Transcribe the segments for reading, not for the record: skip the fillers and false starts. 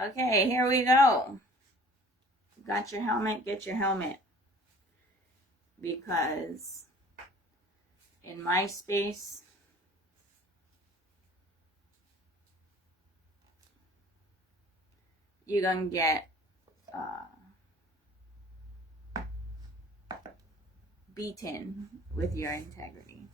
Okay, here we go. Got your helmet? Get your helmet. Because in my space, you're gonna get beaten with your integrity.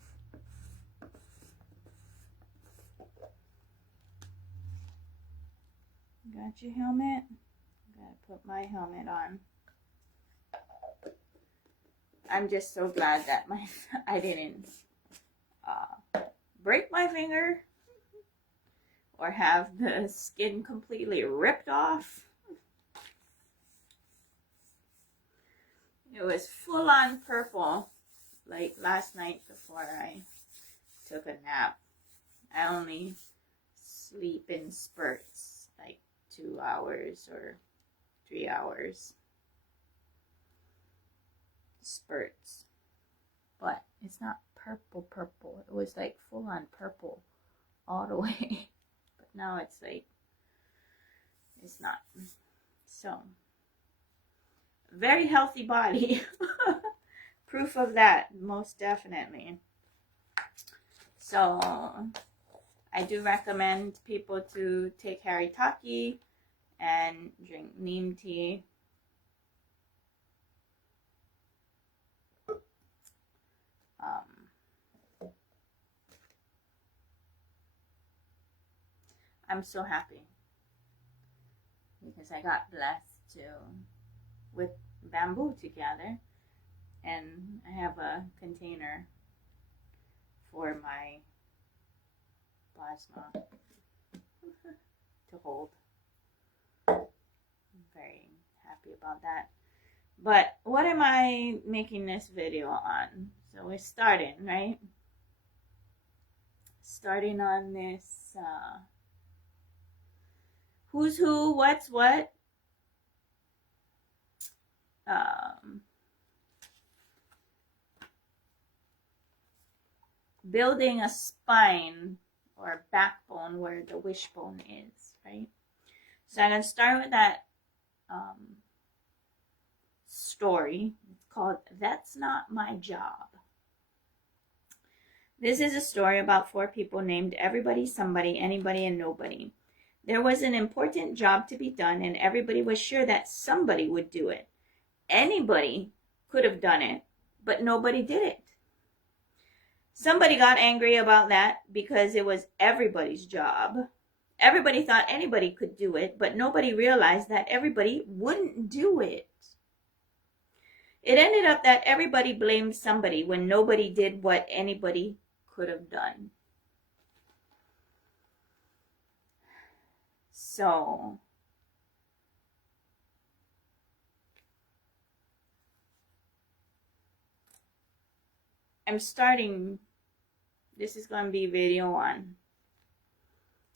Got your helmet? Gotta put my helmet on. I'm just so glad that I didn't break my finger or have the skin completely ripped off. It was full on purple like last night before I took a nap. I only sleep in spurts, like 2 hours or 3 hours. Spurts. But it's not purple. It was like full on purple all the way. But now it's like, it's not. So, very healthy body. Proof of that, most definitely. So, I do recommend people to take haritaki and drink neem tea. I'm so happy because I got blessed with bamboo together, and I have a container for my plasma to hold. I'm very happy about that. But what am I making this video on? So we're starting, right? Starting on this who's who, what's what. Building a spine or backbone where the wishbone is, right? So I'm going to start with that story. It's called That's Not My Job. This is a story about 4 people named Everybody, Somebody, Anybody, and Nobody. There was an important job to be done, and everybody was sure that somebody would do it. Anybody could have done it, but nobody did it. Somebody got angry about that because it was everybody's job. Everybody thought anybody could do it, but nobody realized that everybody wouldn't do it. It ended up that everybody blamed somebody when nobody did what anybody could have done. So, I'm starting, this is going to be video 1.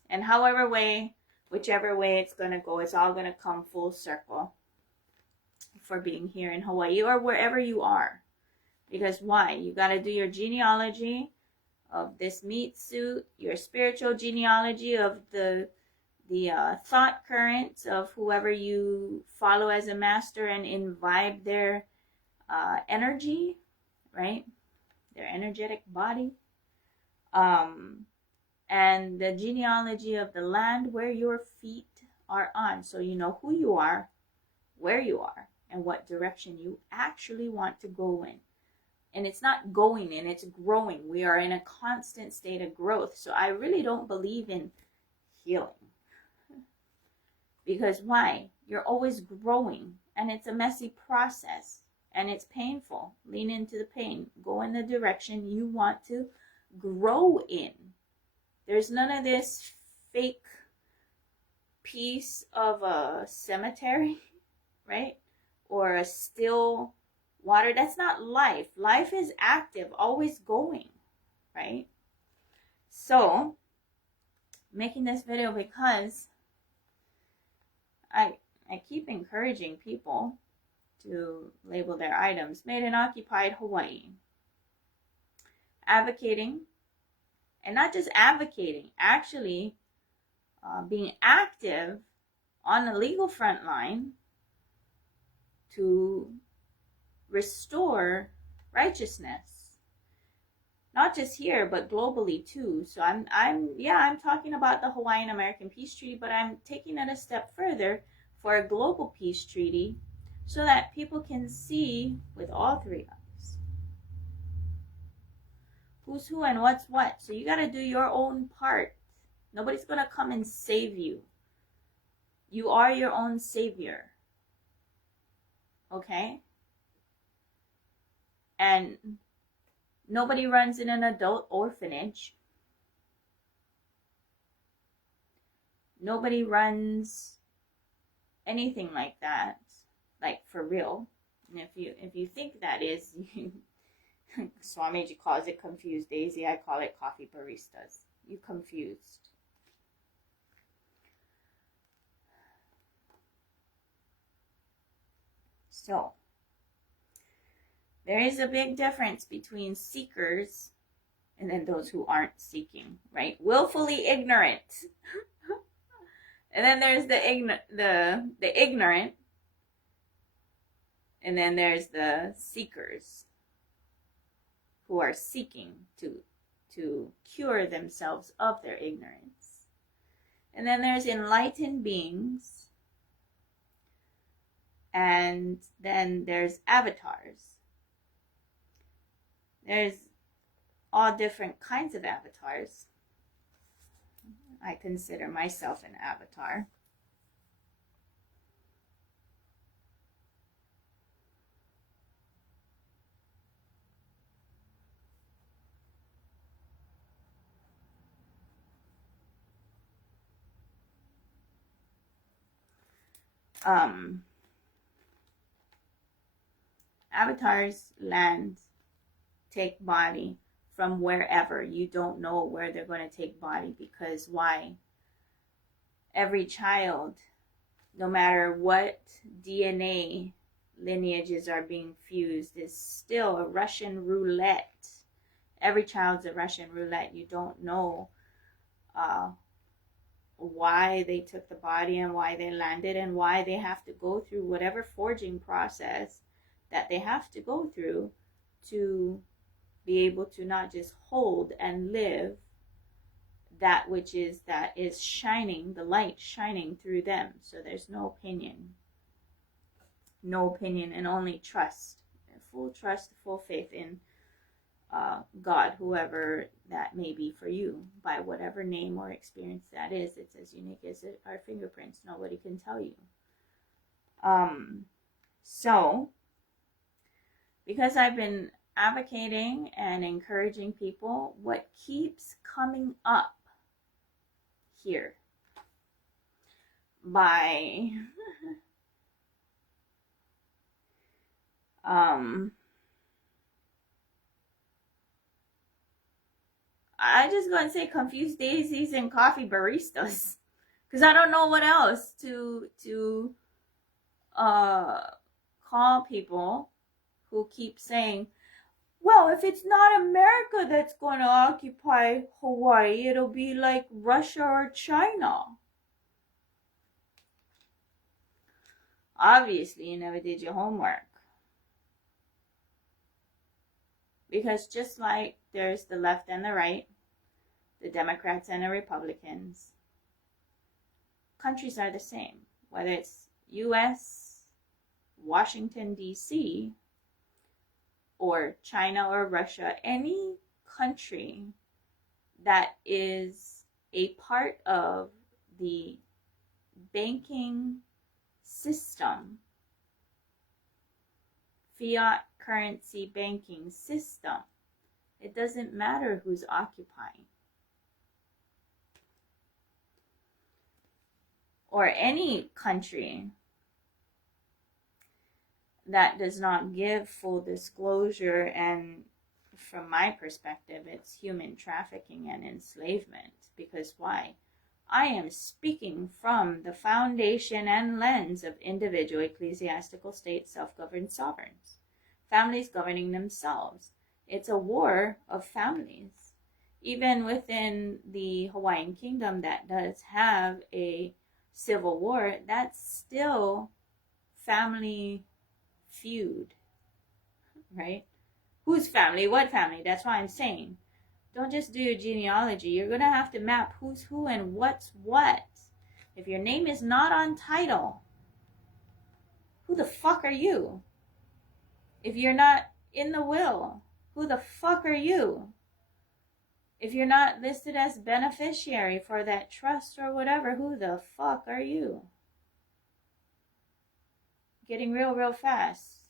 And whichever way it's going to go, it's all going to come full circle for being here in Hawaii or wherever you are. Because why? You got to do your genealogy of this meat suit, your spiritual genealogy of the thought currents of whoever you follow as a master and imbibe their energy, right? Their energetic body. And the genealogy of the land where your feet are on. So you know who you are, where you are, and what direction you actually want to go in. And it's not going in, it's growing. We are in a constant state of growth. So I really don't believe in healing. Because why? You're always growing, and it's a messy process, and it's painful. Lean into the pain. Go in the direction you want to grow in. There's none of this fake piece of a cemetery, right? Or a still water. That's not life. Life is active, always going, right? So, making this video because I keep encouraging people to label their items made in occupied Hawaii. Advocating, and not just advocating, actually being active on the legal front line to restore righteousness, not just here but globally too. So I'm talking about the Hawaiian American Peace Treaty, but I'm taking it a step further for a global peace treaty so that people can see with all three eyes who's who and what's what. So you got to do your own part. Nobody's going to come and save you. You are your own savior. Okay? And nobody runs in an adult orphanage. Nobody runs anything like that, like for real. And if you think that is, Swamiji calls it confused daisy. I call it coffee baristas. You confused. So, there is a big difference between seekers and then those who aren't seeking, right? Willfully ignorant. And then there's the ignorant. And then there's the seekers who are seeking to cure themselves of their ignorance. And then there's enlightened beings. And then there's avatars. There's all different kinds of avatars. I consider myself an avatar. Avatars land, take body from wherever. You don't know where they're going to take body, because why? Every child, no matter what DNA lineages are being fused, is still a Russian roulette. Every child's a Russian roulette. You don't know why they took the body and why they landed and why they have to go through whatever forging process that they have to go through to be able to not just hold and live that is shining, the light shining through them. So there's no opinion, and only trust, full trust, full faith in God, whoever that may be for you, by whatever name or experience that is. It's as unique as our fingerprints. Nobody can tell you. So, because I've been advocating and encouraging people, what keeps coming up here by I just gonna say confused daisies and coffee baristas, because I don't know what else to call people who keep saying, well, if it's not America that's going to occupy Hawaii, it'll be like Russia or China. Obviously, you never did your homework. Because just like there's the left and the right, the Democrats and the Republicans, countries are the same. Whether it's U.S., Washington, D.C., or China or Russia, any country that is a part of the banking system, fiat currency banking system, it doesn't matter who's occupying. Or any country that does not give full disclosure, and from my perspective, it's human trafficking and enslavement. Because why? I am speaking from the foundation and lens of individual ecclesiastical states, self-governed sovereigns, families governing themselves. It's a war of families. Even within the Hawaiian kingdom, that does have a civil war, that's still family feud, right? Whose family? What family? That's why I'm saying, don't just do your genealogy. You're going to have to map who's who and what's what. If your name is not on title, who the fuck are you? If you're not in the will, who the fuck are you? If you're not listed as beneficiary for that trust or whatever, who the fuck are you? Getting real fast.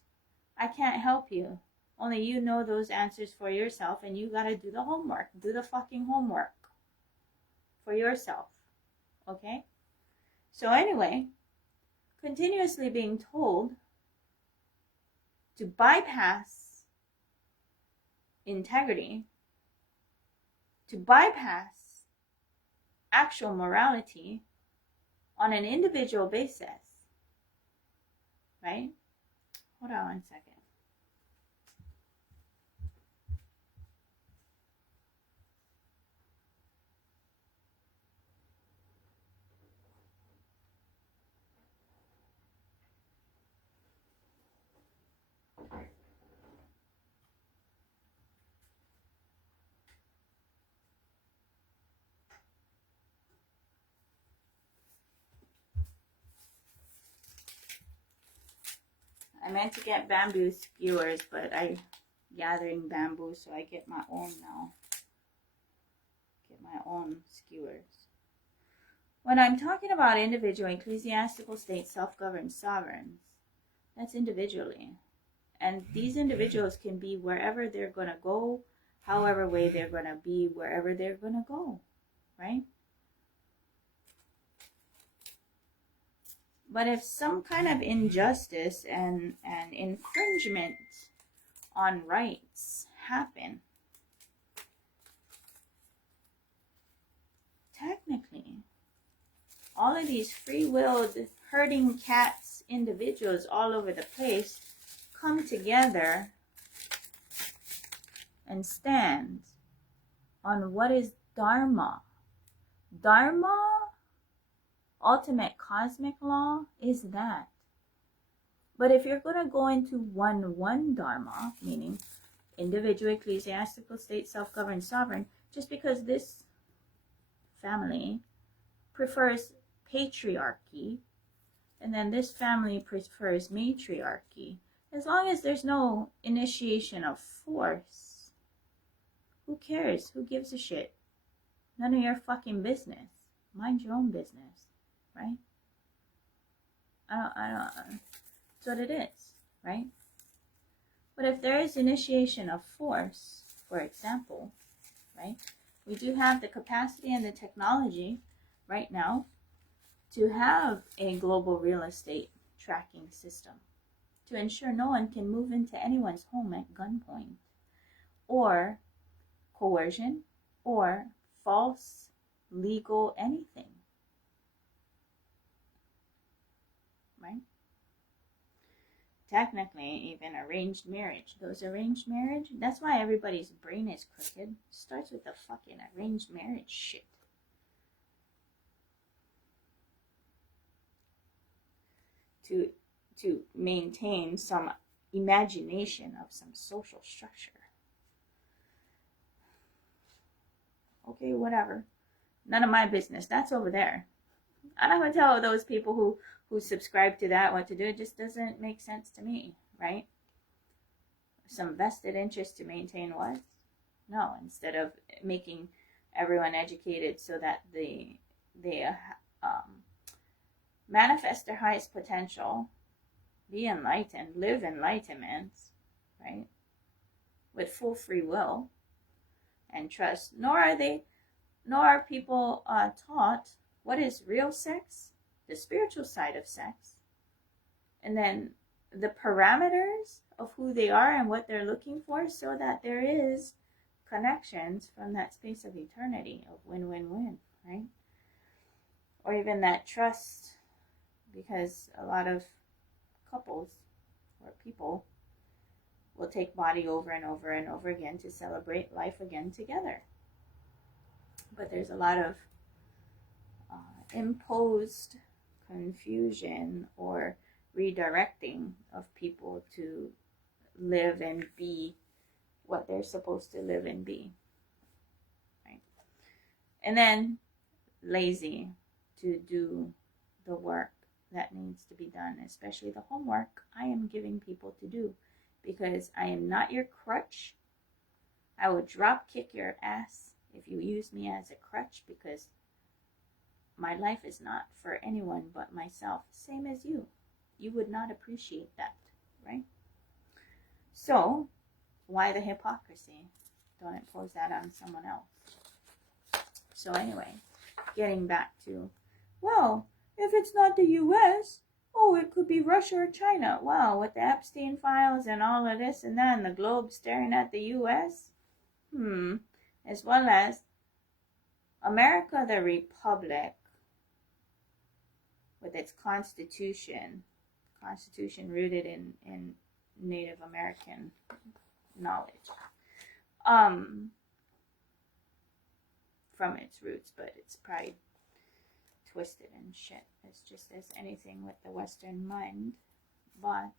I can't help you. Only you know those answers for yourself, and you gotta do the homework. Do the fucking homework for yourself. Okay? So anyway, continuously being told to bypass integrity, to bypass actual morality on an individual basis, right? Hold on one second. I meant to get bamboo skewers, but I'm gathering bamboo, so I get my own now. Get my own skewers. When I'm talking about individual, ecclesiastical, state, self-governed sovereigns, that's individually. And these individuals can be wherever they're going to go, however way they're going to be, wherever they're going to go, right? But if some kind of injustice and infringement on rights happen, technically, all of these free-willed herding cats individuals all over the place come together and stand on what is Dharma. Dharma, ultimate cosmic law, is that. But if you're going to go into one Dharma, meaning individual, ecclesiastical, state, self-governed, sovereign, just because this family prefers patriarchy and then this family prefers matriarchy, as long as there's no initiation of force, who cares? Who gives a shit? None of your fucking business. Mind your own business. Right? I don't, that's what it is, right? But if there is initiation of force, for example, right, we do have the capacity and the technology right now to have a global real estate tracking system to ensure no one can move into anyone's home at gunpoint or coercion or false legal anything. Right? Technically, even arranged marriage. Those arranged marriage, that's why everybody's brain is crooked. It starts with the fucking arranged marriage shit. To maintain some imagination of some social structure. Okay, whatever. None of my business. That's over there. I'm not going to tell those people who subscribe to that what to do. It just doesn't make sense to me, right? Some vested interest to maintain what? No, instead of making everyone educated so that they manifest their highest potential, be enlightened, live enlightenment, right? With full free will and trust. Nor are people taught what is real sex, the spiritual side of sex, and then the parameters of who they are and what they're looking for, so that there is connections from that space of eternity of win-win-win, right? Or even that trust, because a lot of couples or people will take body over and over and over again to celebrate life again together. But there's a lot of imposed confusion or redirecting of people to live and be what they're supposed to live and be. Right? And then lazy to do the work that needs to be done, especially the homework I am giving people to do, because I am not your crutch. I will drop kick your ass if you use me as a crutch, because my life is not for anyone but myself, same as you. You would not appreciate that, right? So, why the hypocrisy? Don't impose that on someone else. So anyway, getting back to, well, if it's not the US, oh, it could be Russia or China. Wow, with the Epstein files and all of this and that, and the globe staring at the US, as well as America the Republic, with its constitution rooted in Native American knowledge, from its roots, but it's probably twisted and shit. It's just as anything with the Western mind, but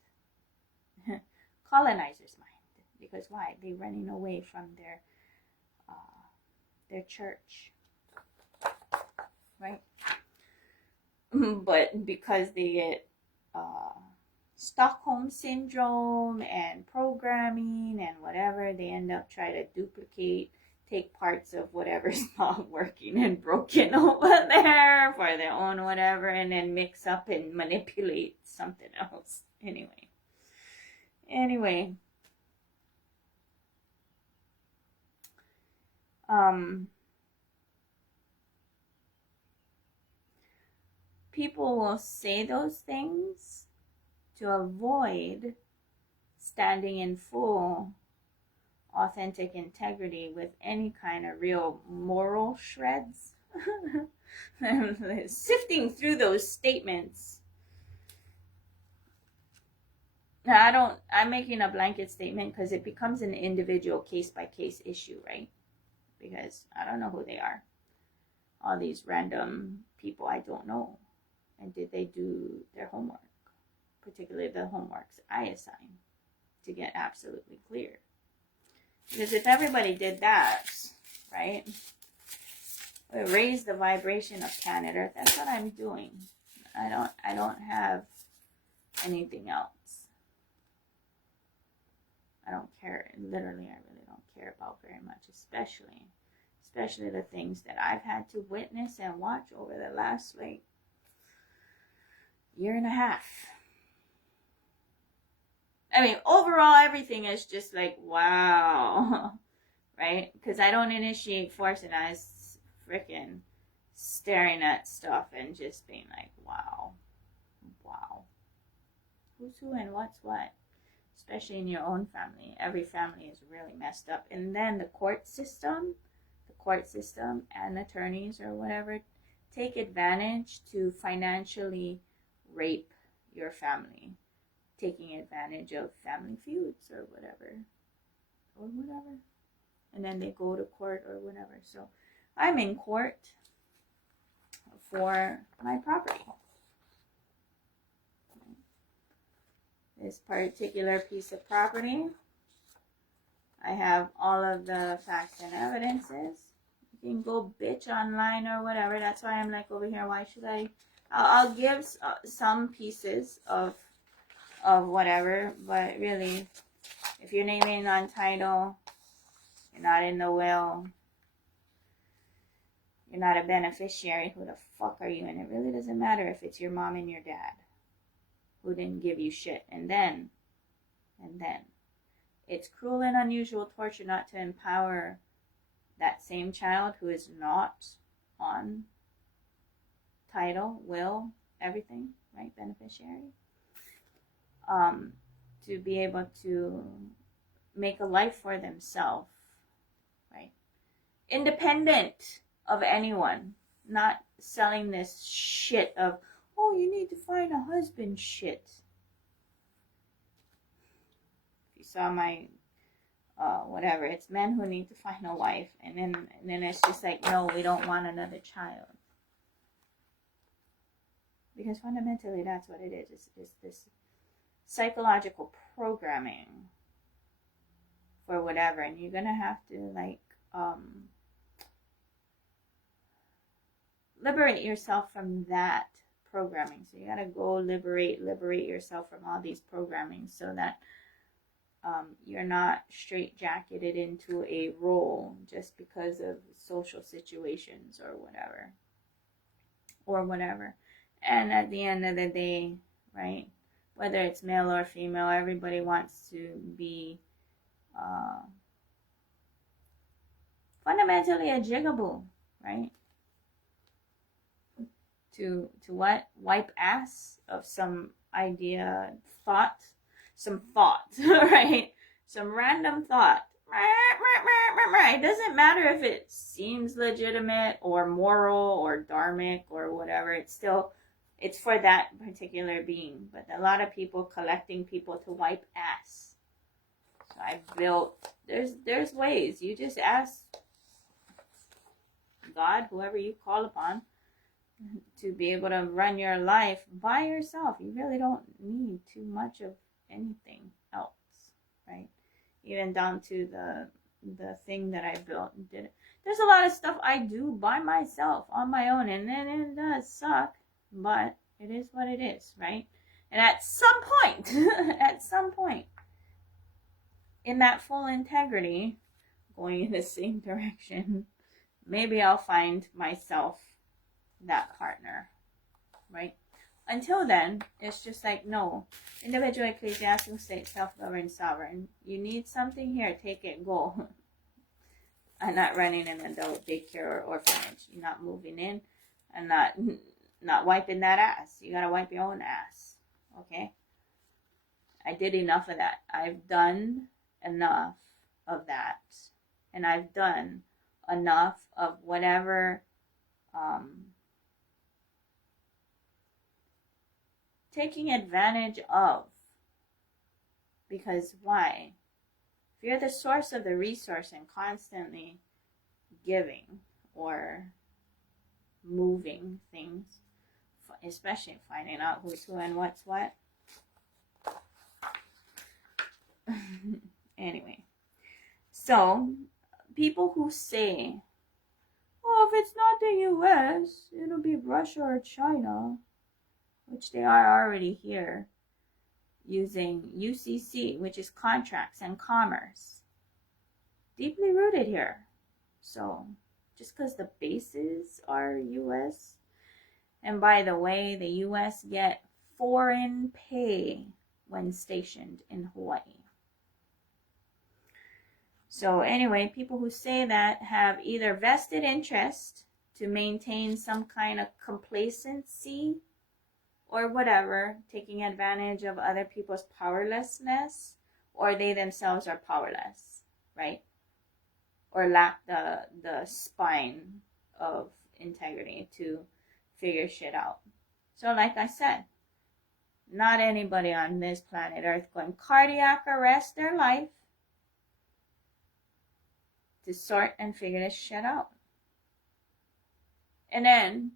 colonizers' mind. Because why? They're running away from their church, right? But because they get Stockholm syndrome and programming and whatever, they end up trying to duplicate, take parts of whatever's not working and broken over there for their own whatever, and then mix up and manipulate something else. Anyway. People will say those things to avoid standing in full authentic integrity with any kind of real moral shreds. Sifting through those statements. Now, I'm making a blanket statement because it becomes an individual case-by-case issue, right? Because I don't know who they are. All these random people I don't know. And did they do their homework? Particularly the homeworks I assign, to get absolutely clear. Because if everybody did that, right, it would raise the vibration of planet Earth. That's what I'm doing. I don't have anything else. I don't care. Literally, I really don't care about very much, especially the things that I've had to witness and watch over the last year and a half. I mean, overall, everything is just wow, right? Because I don't initiate force, and I was freaking staring at stuff and just being wow. Who's who and what's what? Especially in your own family. Every family is really messed up. And then the court system and attorneys or whatever take advantage to financially rape your family, taking advantage of family feuds or whatever, and then they go to court or whatever. So I'm in court for my property. This particular piece of property, I have all of the facts and evidences. You can go bitch online or whatever. That's why I'm over here, why should I'll give some pieces of whatever, but really, if your name ain't on title, you're not in the will, you're not a beneficiary, who the fuck are you? And it really doesn't matter if it's your mom and your dad who didn't give you shit. And then, it's cruel and unusual torture not to empower that same child who is not on title, will, everything, right? Beneficiary. To be able to make a life for themselves, right? Independent of anyone. Not selling this shit of, oh, you need to find a husband shit. If you saw my whatever, it's men who need to find a wife, and then it's just no, we don't want another child. Because fundamentally, that's what it is. It's this psychological programming for whatever. And you're going to have to, like, liberate yourself from that programming. So you got to go liberate yourself from all these programming so that you're not straitjacketed into a role just because of social situations or whatever. And at the end of the day, right, whether it's male or female, everybody wants to be fundamentally a jigaboo, right? To what? Wipe ass of some idea, some thought, right? Some random thought. It doesn't matter if it seems legitimate or moral or dharmic or whatever. It's for that particular being. But a lot of people collecting people to wipe ass. So I've built, there's ways. You just ask God, whoever you call upon, to be able to run your life by yourself. You really don't need too much of anything else, right? Even down to the thing that I built and did it. There's a lot of stuff I do by myself on my own, and then it does suck, but it is what it is, right? And at some point, in that full integrity, going in the same direction, maybe I'll find myself that partner, right? Until then, it's just like, no, individual, ecclesiastical, state, self-governed, sovereign. You need something here, take it, go. I'm not running an adult daycare or orphanage. You're not moving in. I'm not wiping that ass. You gotta wipe your own ass, okay? I did enough of that. I've done enough of that. And I've done enough of whatever taking advantage of. Because why? If you're the source of the resource and constantly giving or moving things, especially finding out who's who and what's what. Anyway, so people who say, oh, if it's not the US, it'll be Russia or China, which they are already here, using UCC, which is contracts and commerce. Deeply rooted here. So, just because the bases are US, and by the way, the US get foreign pay when stationed in Hawaii. So anyway, people who say that have either vested interest to maintain some kind of complacency or whatever, taking advantage of other people's powerlessness, or they themselves are powerless, right? Or lack the spine of integrity to figure shit out. So like I said, not anybody on this planet Earth going cardiac arrest their life to sort and figure this shit out. And then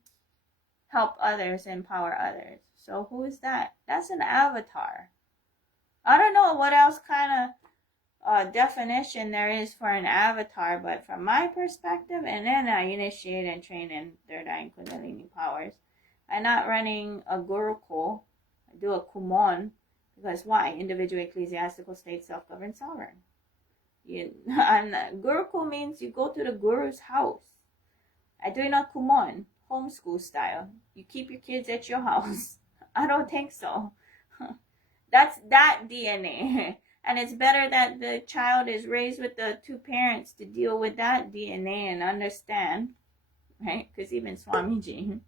help others, empower others. So who is that? That's an avatar. I don't know what else kind of definition there is for an avatar, but from my perspective, and then I initiate and train in third eye Kundalini powers. I'm not running a gurukul. I do a kumon, because why? Individual, ecclesiastical, state, self-governed, sovereign. Gurukul means you go to the guru's house. I do not kumon, homeschool style. You keep your kids at your house. I don't think so. That's that DNA. And it's better that the child is raised with the two parents to deal with that DNA and understand, right? Because even Swamiji,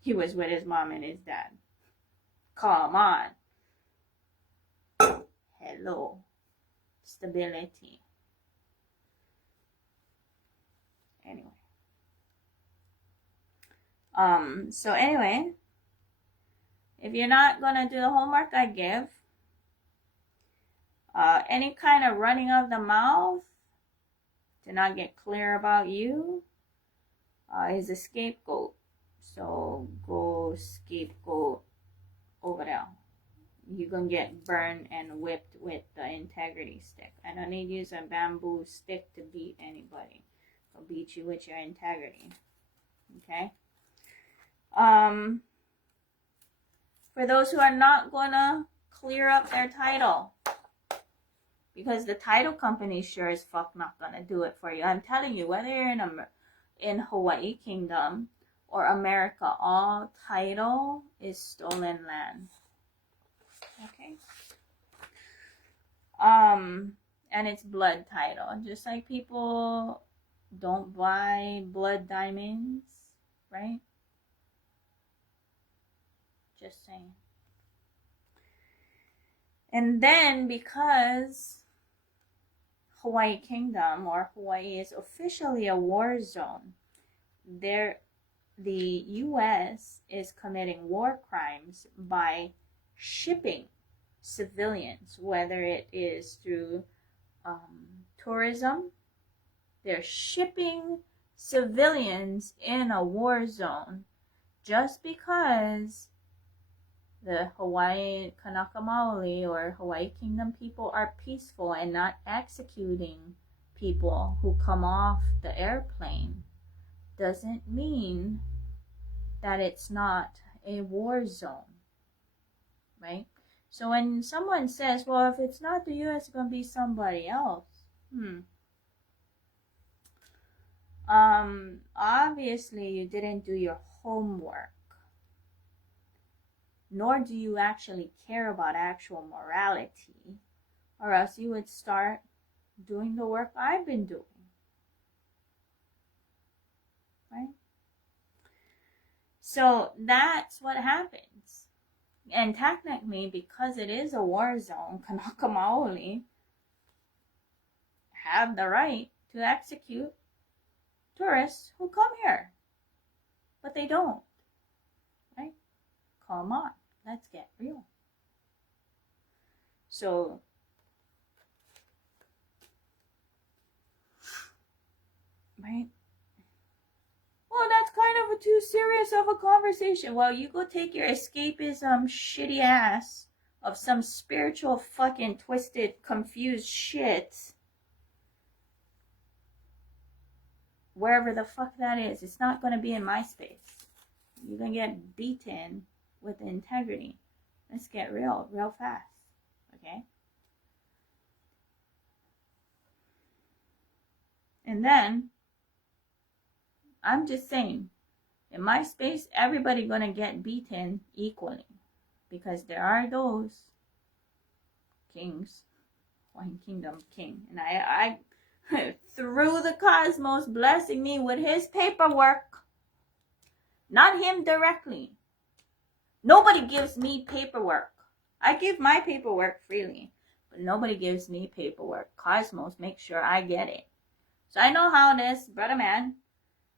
he was with his mom and his dad. Come on. Hello. Stability. Anyway. So anyway, if you're not going to do the homework I give, any kind of running of the mouth to not get clear about you is a scapegoat. So go scapegoat over there. You're going to get burned and whipped with the integrity stick. I don't need to use a bamboo stick to beat anybody. I'll beat you with your integrity. Okay? For those who are not going to clear up their title, because the title company sure as fuck not going to do it for you. I'm telling you, whether you're in Hawaii Kingdom or America, all title is stolen land. Okay? And it's blood title. Just like people don't buy blood diamonds, right? Just saying. And then because Hawaii Kingdom or Hawaii is officially a war zone, the U.S. is committing war crimes by shipping civilians, whether it is through tourism. They're shipping civilians in a war zone just because the Hawaii Kanaka Maoli or Hawaii Kingdom people are peaceful and not executing people who come off the airplane. Doesn't mean that it's not a war zone, right? So when someone says, well, if it's not the U.S., it's going to be somebody else. Obviously you didn't do your homework, nor do you actually care about actual morality, or else you would start doing the work I've been doing, right? So that's what happens. And technically, because it is a war zone, Kanaka Maoli have the right to execute tourists who come here. But they don't, right? Come on, let's get real. So, right? Well, that's kind of too serious of a conversation. Well, you go take your escapism shitty ass of some spiritual fucking twisted, confused shit. Wherever the fuck that is. It's not going to be in my space. You're going to get beaten with integrity. Let's get real fast. Okay? And then, I'm just saying, in my space, everybody going to get beaten equally. Because there are those kings, one kingdom king. And I through the cosmos blessing me with his paperwork. Not him directly. Nobody gives me paperwork. I give my paperwork freely. But nobody gives me paperwork. Cosmos makes sure I get it. So I know how this brother man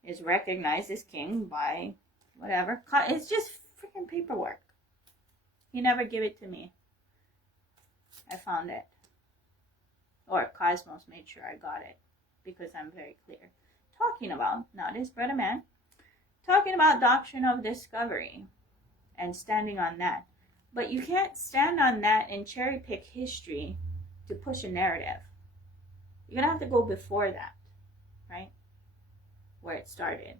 is recognized as king by whatever. It's just freaking paperwork. He never gave it to me. I found it. Or Cosmos made sure I got it. Because I'm very clear. Talking about, now this brother man, talking about doctrine of discovery. And standing on that. But you can't stand on that and cherry pick history to push a narrative. You're going to have to go before that. Right? Where it started.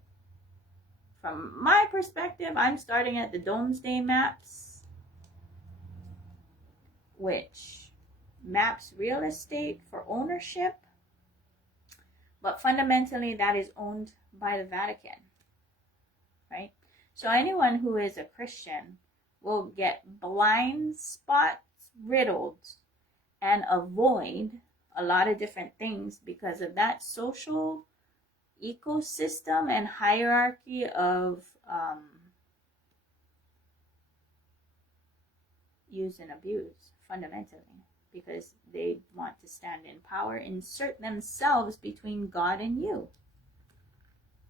From my perspective, I'm starting at the Domesday maps, which maps real estate for ownership, but fundamentally that is owned by the Vatican, right? So anyone who is a Christian will get blind spots riddled and avoid a lot of different things because of that social ecosystem and hierarchy of use and abuse, fundamentally, because they want to stand in power, insert themselves between God and you.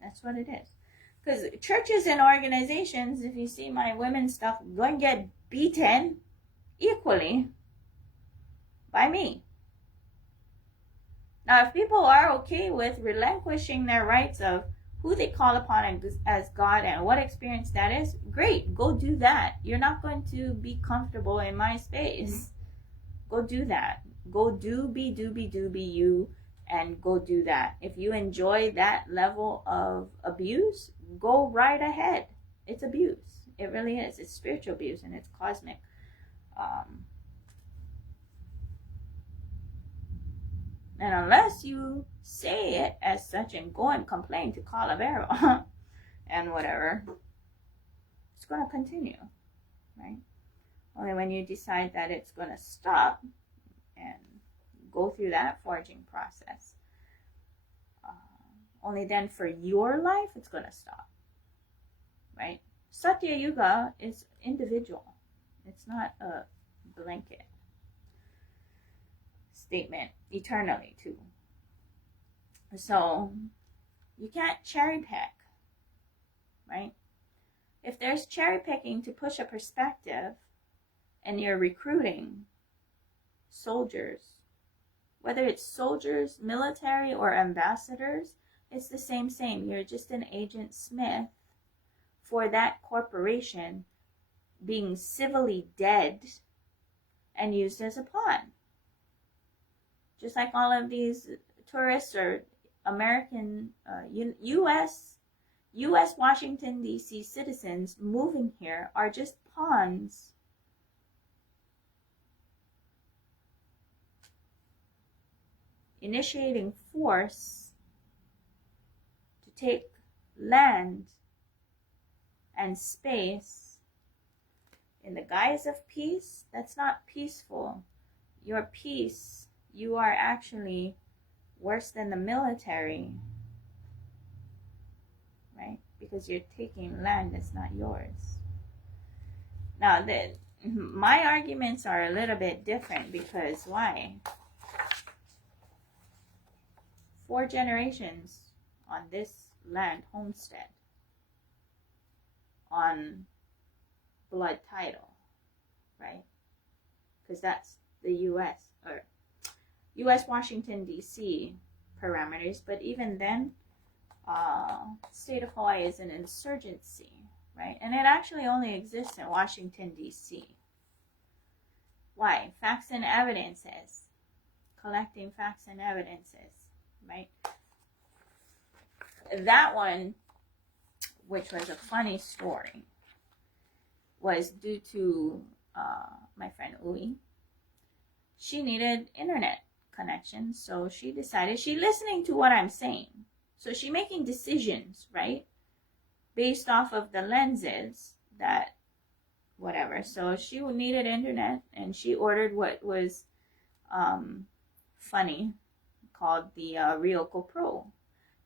That's what it is. Because churches and organizations, if you see my women's stuff, going to get beaten equally by me. Now, if people are okay with relinquishing their rights of who they call upon as God and what experience that is, great, go do that. You're not going to be comfortable in my space. Go do that. Go do be you, and go do that. If you enjoy that level of abuse, go right ahead. It's abuse. It really is. It's spiritual abuse, and it's cosmic. And unless you say it as such and go and complain to Calavera and whatever, it's going to continue, right? Only when you decide that it's going to stop and go through that forging process, only then for your life it's going to stop, right? Satya Yuga is individual. It's not a blanket statement eternally too. So you can't cherry pick, right? If there's cherry picking to push a perspective and you're recruiting soldiers, whether it's soldiers, military, or ambassadors, it's the same. You're just an agent Smith for that corporation being civilly dead and used as a pawn. Just like all of these tourists or American, U.S. Washington, D.C. citizens moving here are just pawns initiating force to take land and space in the guise of peace. That's not peaceful. Your peace, you are actually worse than the military, right? Because you're taking land that's not yours. Now, my arguments are a little bit different because why? 4 generations on this land homestead on blood title, right? Because that's the U.S. or U.S. Washington, D.C. parameters. But even then, state of Hawaii is an insurgency, right? And it actually only exists in Washington, D.C. Why? Facts and evidences. Collecting facts and evidences, right? That one, which was a funny story, was due to my friend Ui. She needed internet connection, so she decided, she's listening to what I'm saying. So she's making decisions, right? Based off of the lenses that, whatever. So she needed internet, and she ordered what was funny, called the Ryoko Pro.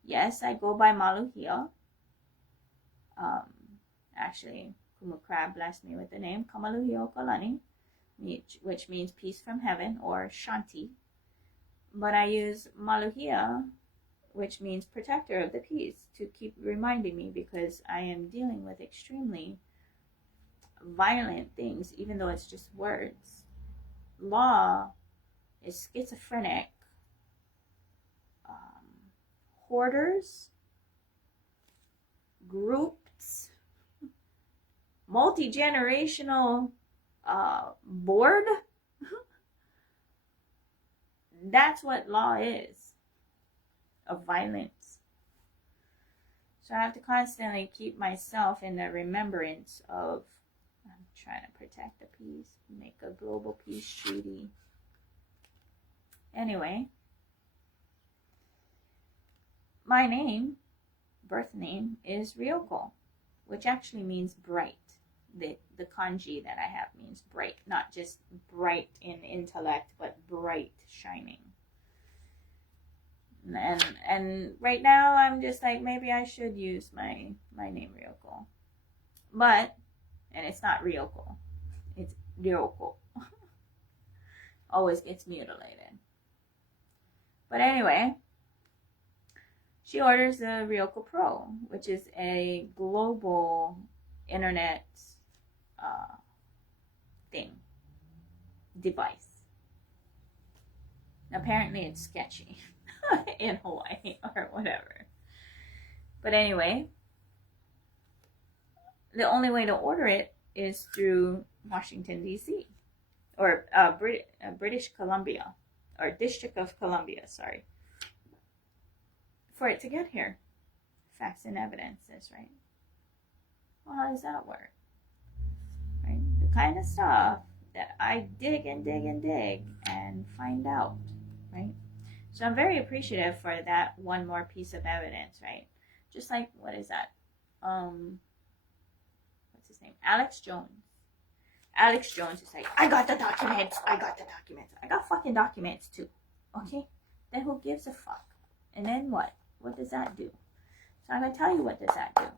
Yes, I go by Maluhia. Actually, Kumu Crab blessed me with the name Kamaluhia Okalani, which means peace from heaven, or Shanti. But I use Maluhia, which means protector of the peace, to keep reminding me, because I am dealing with extremely violent things, even though it's just words. Law is schizophrenic. Hoarders, groups, multi-generational board. That's what law is, of violence. So I have to constantly keep myself in the remembrance of, I'm trying to protect the peace, make a global peace treaty. Anyway, my name, birth name, is Ryoko, which actually means bright. The kanji that I have means bright, not just bright in intellect, but bright, shining. And right now I'm just like, maybe I should use my name Ryoko. But, and it's not Ryoko, it's Ryoko. Always gets mutilated. But anyway, she orders the Ryoko Pro, which is a global internet device. Apparently it's sketchy in Hawaii or whatever. But anyway, the only way to order it is through Washington, D.C. or British Columbia, or District of Columbia, sorry, for it to get here. Facts and evidences, right? Well, how does that work? Right? The kind of stuff that I dig and dig and dig and find out, right? So I'm very appreciative for that one more piece of evidence, right? Just like, what is that? What's his name? Alex Jones. Alex Jones is like, I got the documents. I got the documents. I got fucking documents too. Okay? Then who gives a fuck? And then what? What does that do? So I'm going to tell you what does that do.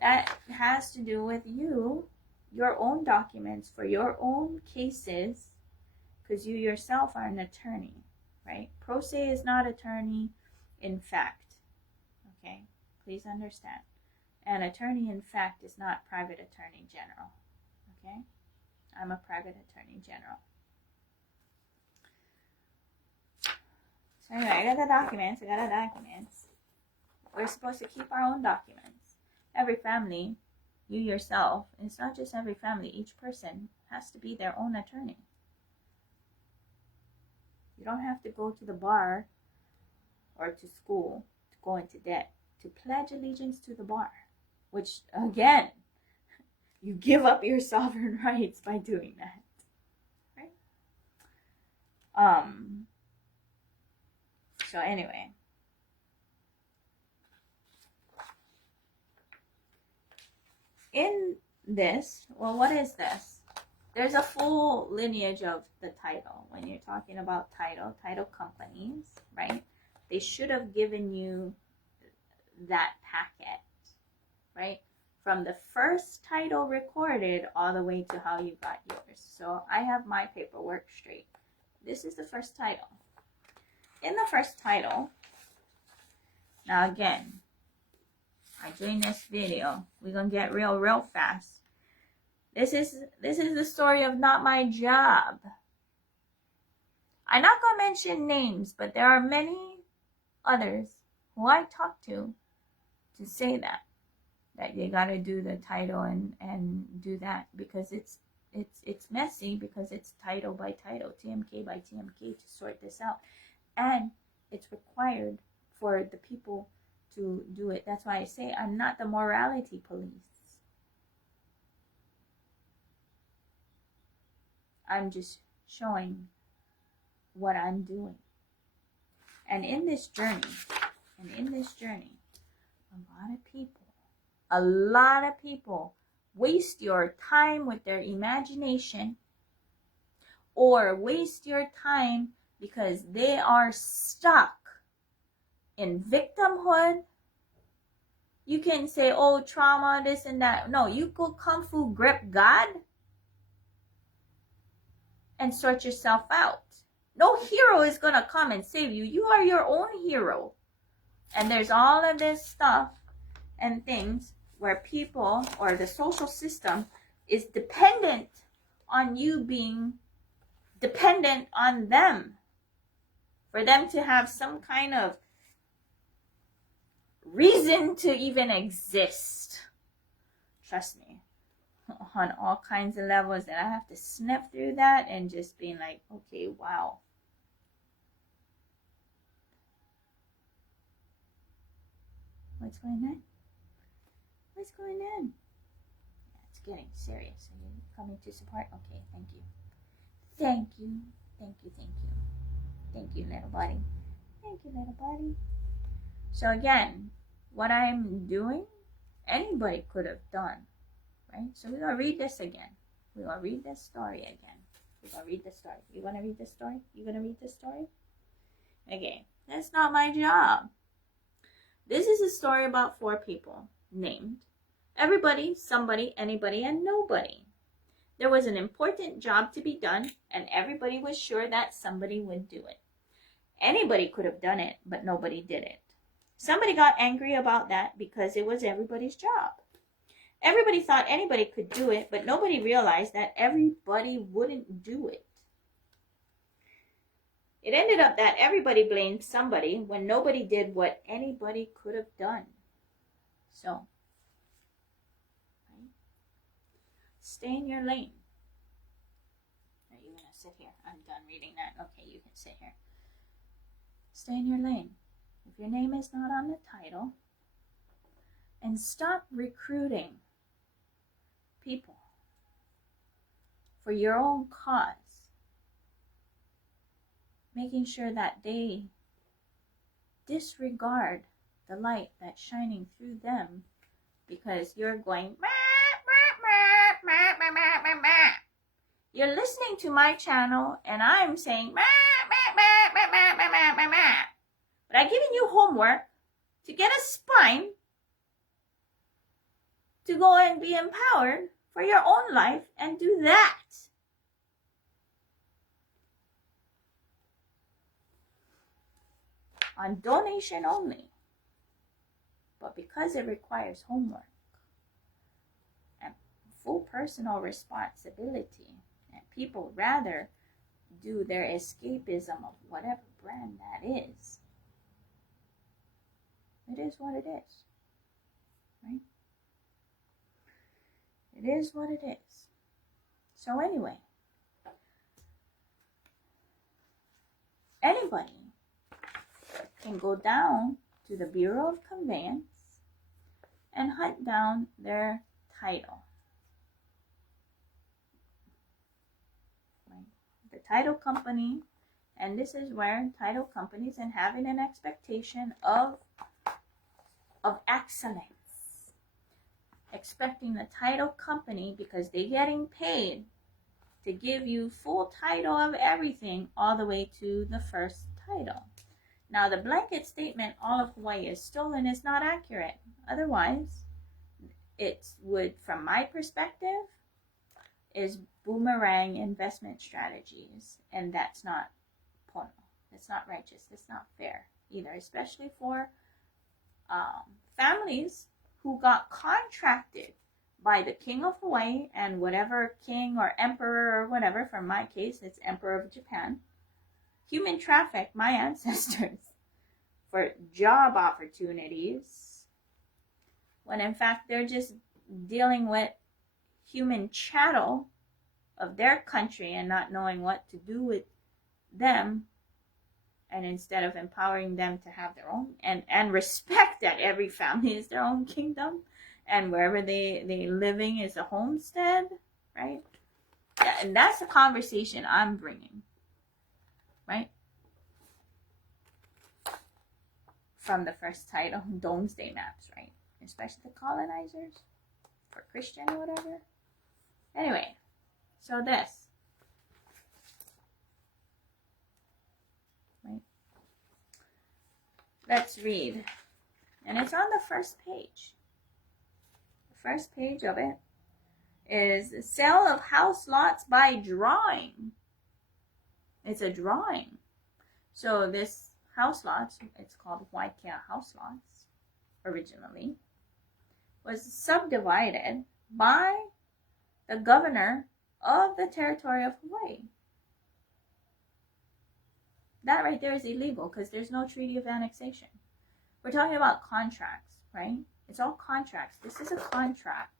That has to do with you, your own documents for your own cases, because you yourself are an attorney, right? Pro se is not attorney in fact. Okay? Please understand. An attorney in fact is not private attorney general. Okay? I'm a private attorney general. So anyway, I got the documents. We're supposed to keep our own documents. Every family, you yourself, and it's not just every family, each person has to be their own attorney. You don't have to go to the bar or to school to go into debt to pledge allegiance to the bar, which, again, you give up your sovereign rights by doing that, right? So anyway, in this, well, what is this? There's a full lineage of the title. When you're talking about title companies, right? They should have given you that packet, right? From the first title recorded all the way to how you got yours. So I have my paperwork straight. This is the first title. In the first title, now again, I doing this video, we're gonna get real fast. This is the story of not my job. I'm not gonna mention names, but there are many others who I talk to say that you gotta do the title and do that, because it's messy, because it's title by title, TMK by TMK to sort this out, and it's required for the people to do it. That's why I say I'm not the morality police. I'm just showing what I'm doing. And in this journey, a lot of people waste your time with their imagination, or waste your time because they are stuck in victimhood. You can say, oh, trauma, this and that. No, you go kung fu grip God and sort yourself out. No hero is going to come and save you. You are your own hero. And there's all of this stuff and things where people or the social system is dependent on you being dependent on them, for them to have some kind of reason to even exist. Trust me, on all kinds of levels, that I have to snip through that and just being like, okay, wow. What's going on? What's going on? Yeah, it's getting serious. Are you coming to support? Okay, thank you. Thank you. Thank you, thank you. Thank you, little buddy. Thank you, little buddy. So again, what I'm doing, anybody could have done, right? So we're going to read this again. We're going to read this story again. We're going to read this story. You want to read this story? You going to read this story? Okay, that's not my job. This is a story about 4 people named everybody, somebody, anybody, and nobody. There was an important job to be done, and everybody was sure that somebody would do it. Anybody could have done it, but nobody did it. Somebody got angry about that because it was everybody's job. Everybody thought anybody could do it, but nobody realized that everybody wouldn't do it. It ended up that everybody blamed somebody when nobody did what anybody could have done. So, right? Stay in your lane. Are you going to sit here? I'm done reading that. Okay, you can sit here. Stay in your lane. If your name is not on the title, and stop recruiting people for your own cause, making sure that they disregard the light that's shining through them because you're going, you're listening to my channel and I'm saying, but I've given you homework to get a spine to go and be empowered for your own life and do that. On donation only. But because it requires homework and full personal responsibility, and people rather do their escapism of whatever brand that is, it is what it is. Right? It is what it is. So anyway, anybody can go down to the Bureau of Conveyance and hunt down their title. Right? The title company, and this is where title companies and having an expectation of excellence, expecting the title company, because they're getting paid to give you full title of everything all the way to the first title. Now, the blanket statement, all of Hawaii is stolen, is not accurate. Otherwise, it would, from my perspective, is boomerang investment strategies. And that's not pono. That's not righteous. That's not fair either, especially for families who got contracted by the King of Hawaii and whatever king or emperor or whatever. For my case, it's Emperor of Japan. Human traffic my ancestors for job opportunities, when in fact they're just dealing with human chattel of their country and not knowing what to do with them, and instead of empowering them to have their own and respect that every family is their own kingdom and wherever they living is a homestead, right? Yeah, and that's the conversation I'm bringing. Right? From the first title, Domesday Maps, right? Especially the colonizers, for Christian or whatever. Anyway, so this. Right? Let's read. And it's on the first page. The first page of it is sale of house lots by drawing. It's a drawing. So this house lots, it's called Waikea house lots, originally, was subdivided by the governor of the territory of Hawaii. That right there is illegal because there's no treaty of annexation. We're talking about contracts, right? It's all contracts. This is a contract.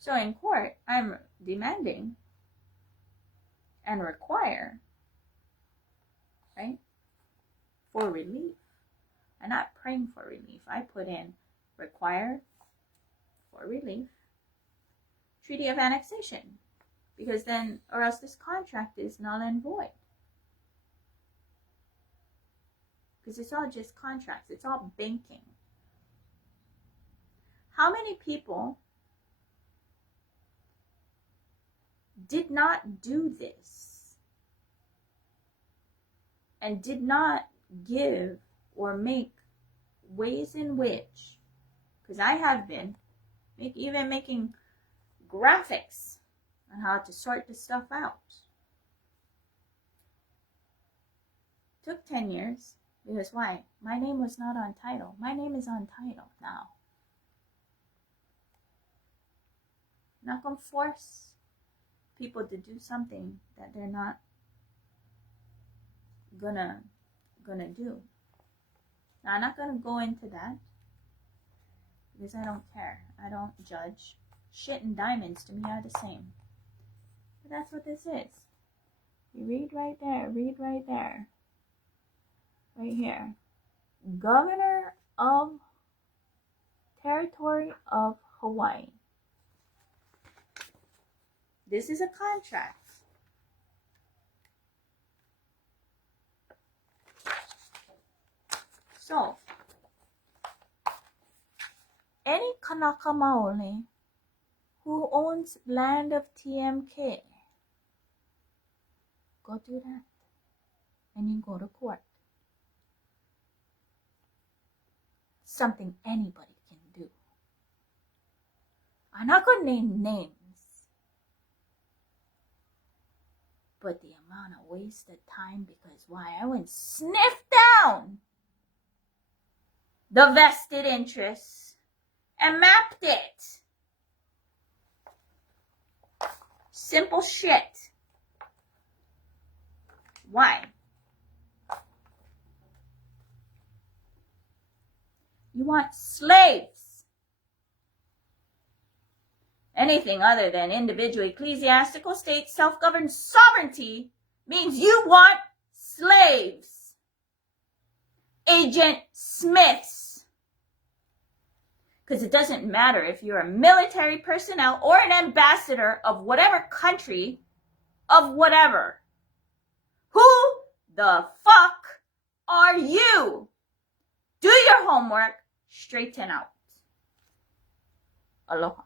So in court, I'm demanding and require, right, for relief. I'm not praying for relief. I put in require for relief, treaty of annexation, because then, or else this contract is null and void. Because it's all just contracts. It's all banking. How many people did not do this and did not give or make ways in which, because I have been even making graphics on how to sort this stuff out. Took 10 years because why? My name was not on title. My name is on title now. I'm not going to force people to do something that they're not gonna do. Now, I'm not going to go into that because I don't care. I don't judge. Shit and diamonds to me are the same. But that's what this is. You read right there. Read right there. Right here. Governor of Territory of Hawaii. This is a contract. So, any Kanaka Maoli who owns land of TMK, go do that. And you go to court. Something anybody can do. I'm not going to name names. But the amount of wasted time, because why? I went sniff down the vested interests and mapped it. Simple shit. Why? You want slaves. Anything other than individual ecclesiastical state self-governed sovereignty means you want slaves. Agent Smiths. Because it doesn't matter if you're a military personnel or an ambassador of whatever country, of whatever. Who the fuck are you? Do your homework, straighten out. Aloha.